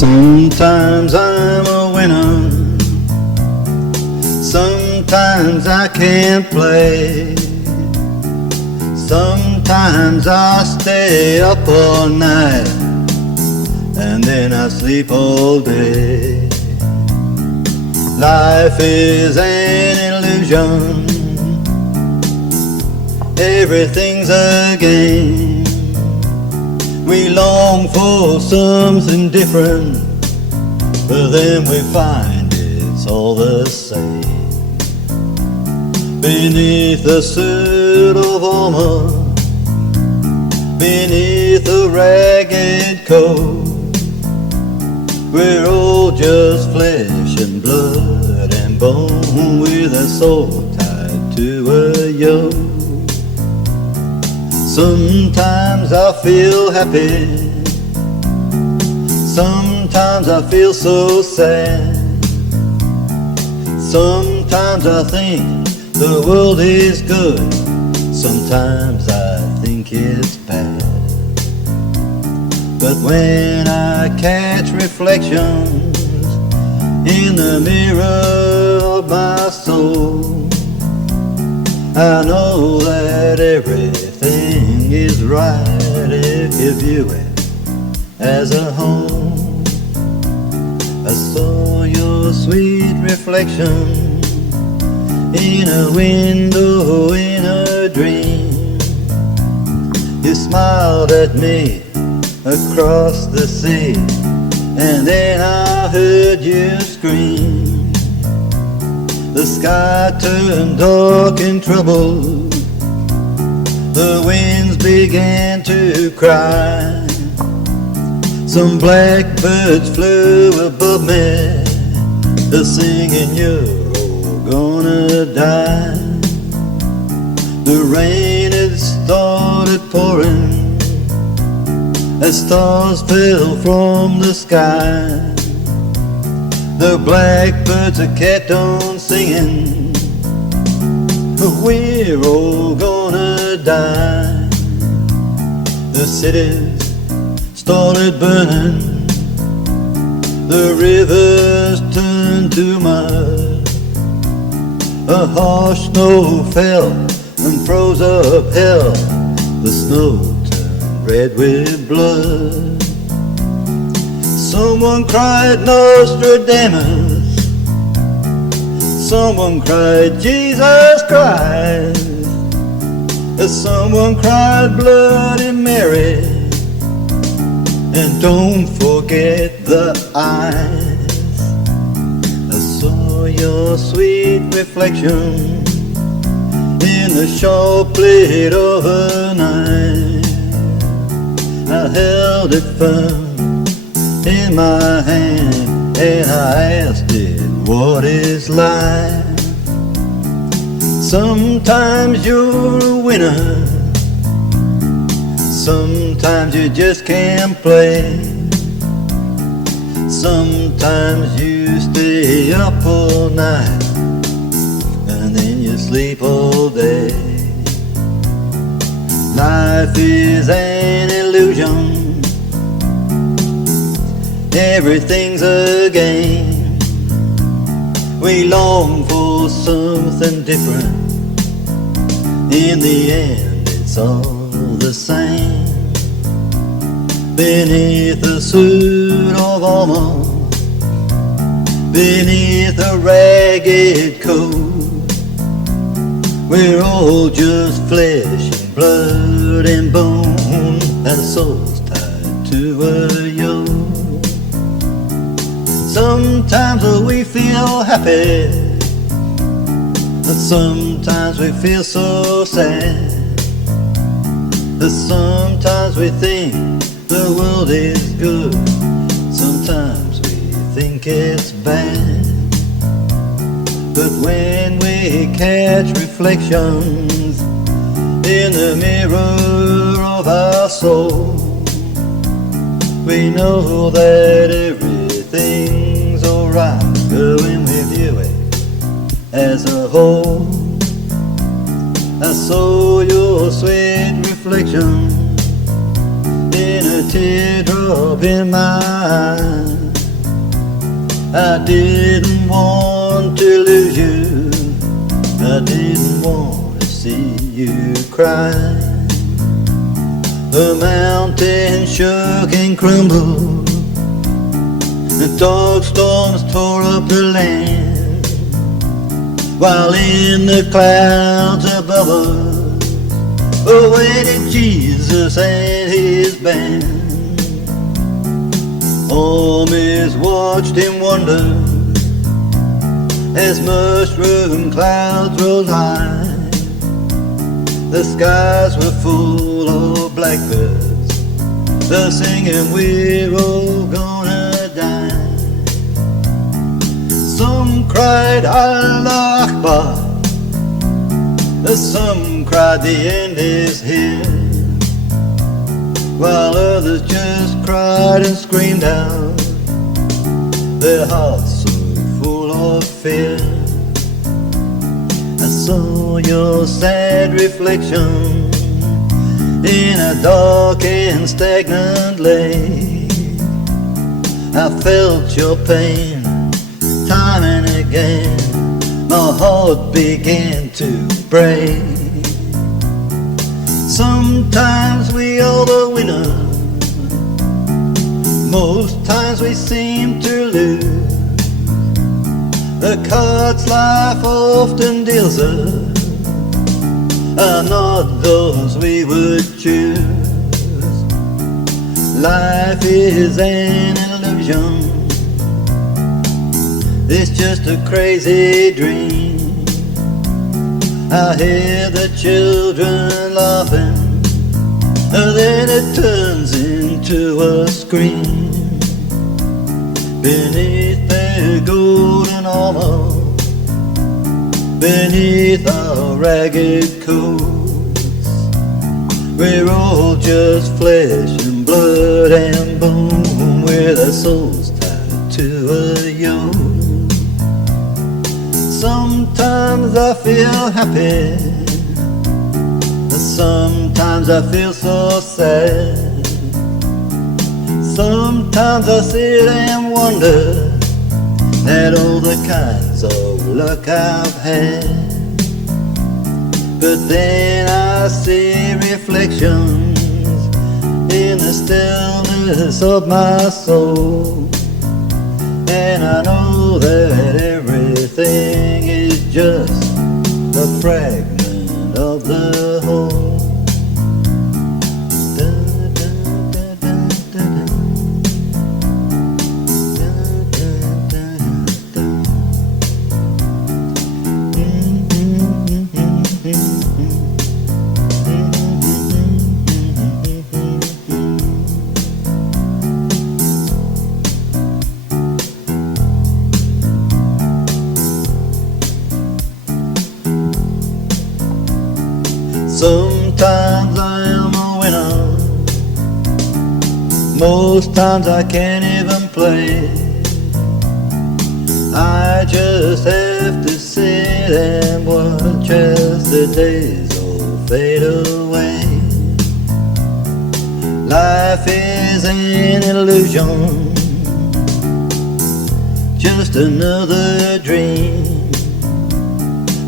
Sometimes I'm a winner, sometimes I can't play, sometimes I stay up all night and then I sleep all day. Life is an illusion, everything's a game. We long for something different, but then we find it's all the same. Beneath a suit of armor, beneath a ragged coat, we're all just flesh and blood and bone, with a soul tied to a yoke. Sometimes I feel happy, sometimes I feel so sad. Sometimes I think the world is good, sometimes I think it's bad. But when I catch reflections in the mirror of my soul, I know that everything is right if you view it as a home. I saw your sweet reflection in a window in a dream. You smiled at me across the sea, and then I heard you scream. The sky turned dark and troubled, the winds began to cry. Some blackbirds flew above me, singing you're all gonna die. The rain had started pouring as stars fell from the sky. The blackbirds kept on singing, we're all gonna die. The cities started burning, the rivers turned to mud. A harsh snow fell and froze up hell, the snow turned red with blood. Someone cried Nostradamus, someone cried Jesus Christ, someone cried Bloody Mary, and don't forget the eyes. I saw your sweet reflection in the sharp blade of a knife. I held it firm in my hand and I asked it, what is life? Sometimes you're a winner, sometimes you just can't play, sometimes you stay up all night and then you sleep all day. Life is an illusion, everything's a game. We long for something different, in the end it's all the same. Beneath a suit of armor, beneath a ragged coat, we're all just flesh and blood and bone, and souls tied to a yoke. Sometimes we feel happy, but sometimes we feel so sad. But sometimes we think the world is good, sometimes we think it's bad. But when we catch reflections in the mirror of our soul, we know that everything's alright when we view it as a whole. I saw your sweet reflection in a teardrop in my eye. I didn't want to lose you, I didn't want to see you cry. The mountain shook and crumbled, the dark storms tore up the land, while in the clouds above us awaited Jesus and his band. Armies watched in wonder as mushroom clouds rose high. The skies were full of blackbirds, they're singing, we're all gonna die. Some cried Allah Akbar, some cried the end is here, while others just cried and screamed out, their hearts so full of fear. I saw your sad reflection in a dark and stagnant lake. I felt your pain time and again, my heart began to break. Sometimes we are the winner, most times we seem to lose. The cards life often deals us are not those we would choose. Life is an illusion, it's just a crazy dream. I hear the children laughing, and then it turns into a scream. Beneath their golden armor, beneath our ragged coats, we're all just flesh and blood and bone, with our souls tied to a yoke. Sometimes I feel happy, sometimes I feel so sad. Sometimes I sit and wonder at all the kinds of luck I've had. But then I see reflections in the stillness of my soul, and I know that everything is just a fragment of the whole. Sometimes I am a winner, most times I can't even play. I just have to sit and watch as the days all fade away. Life is an illusion, just another dream.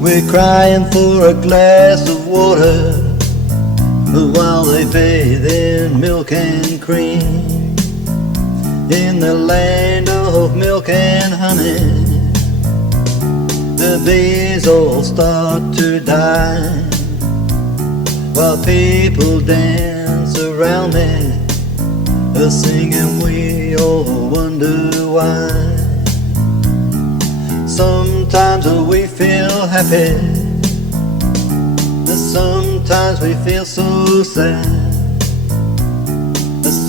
We're crying for a glass of water while they bathe in milk and cream. In the land of milk and honey, the bees all start to die, while people dance around me, singing, we all wonder why. Sometimes we feel happy, sometimes we feel so sad.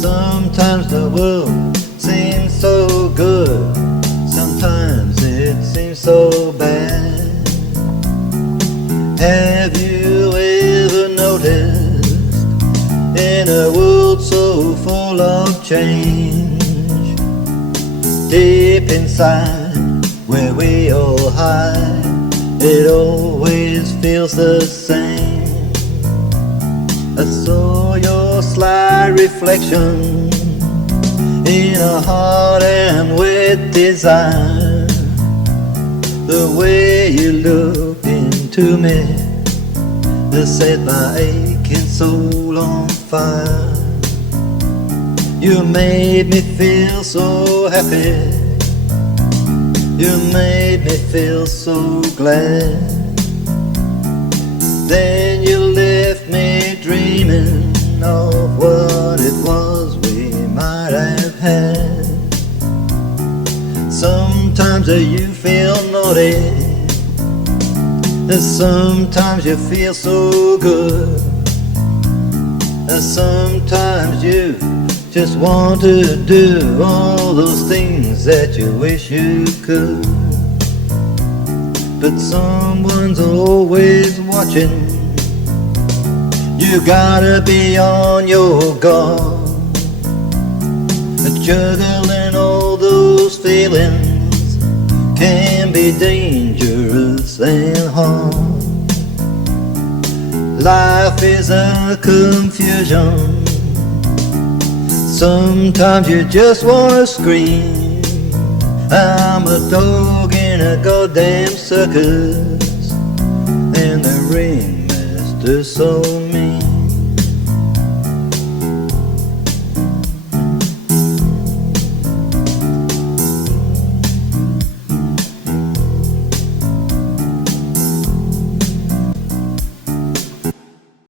Sometimes the world seems so good, sometimes it seems so bad. Have you ever noticed, in a world so full of change, deep inside where we all hide, it always feels the same. I saw your sly reflection in a hot and wet desire. The way you look into me that set my aching soul on fire. You made me feel so happy, you made me feel so glad. Then you left me dreaming of what it was we might have had. Sometimes you feel naughty, and sometimes you feel so good, and sometimes you just want to do all those things that you wish you could. But someone's always watching. You gotta be on your guard. Juggling all those feelings can be dangerous and hard. Life is a confusion. Sometimes you just wanna scream. I'm a dog in a goddamn circus, and the ringmaster's so mean.